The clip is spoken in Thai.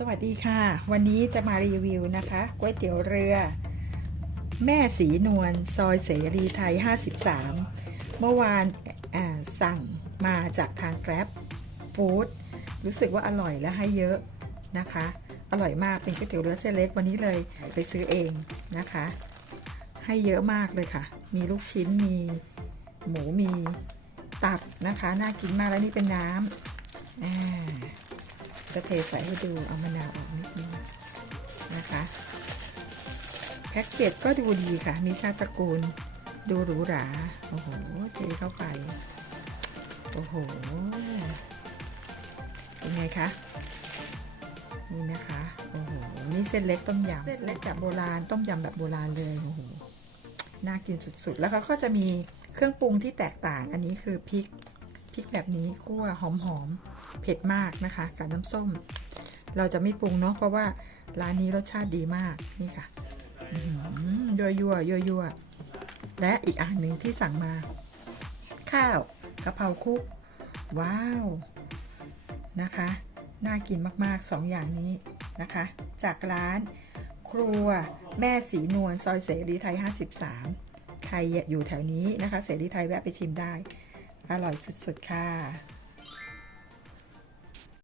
สวัสดีค่ะ วันนี้จะมารีวิวนะคะก๋วยเตี๋ยวเรือ แม่สีนวลซอยเสรีไทย 53 เมื่อวานสั่งมาจากทาง Grab Food รู้สึกว่าอร่อยและให้เยอะนะคะ อร่อยมากเป็นก๋วยเตี๋ยวเรือเส้นเล็กวันนี้เลยไปซื้อเองนะคะ ให้เยอะมากเลยค่ะ มีลูกชิ้นมีหมูมีตับนะคะ น่ากินมากแล้วนี่เป็นน้ำ อ่าจะเทใส่ให้ดูเอามะนาวออกนิดนึงนะคะ แพ็กเกจก็ดูดีค่ะ มีชาติตระกูล ดูหรูหรา โอ้โห เทเข้าไป โอ้โห เป็นไงคะ นี่นะคะ โอ้โห นี่เส้นเล็กต้มยำ เส้นเล็กแบบโบราณ ต้มยำแบบโบราณเลย โอ้โห น่ากินสุดๆ แล้วเขาก็จะมีเครื่องปรุงที่แตกต่าง อันนี้คือพริก ริกแบบนี้คั่วหอมๆเผ็ดมากนะคะกับน้ำส้ม เราจะไม่ปรุงเนาะเพราะว่าร้านนี้รสชาติดีมากนี่ค่ะยัวยัวยัวยัวๆและอีกอันหนึ่งที่สั่งมา ข้าวกะเพราคุก ว้าว นะคะ น่ากินมากๆสองอย่างนี้นะคะ จากร้านครัวแม่สีนวลซอยเสรีไทย 53 ใครอยู่แถวนี้นะคะ เสรีไทยแวะไปชิมได้ อร่อยสุดๆค่ะ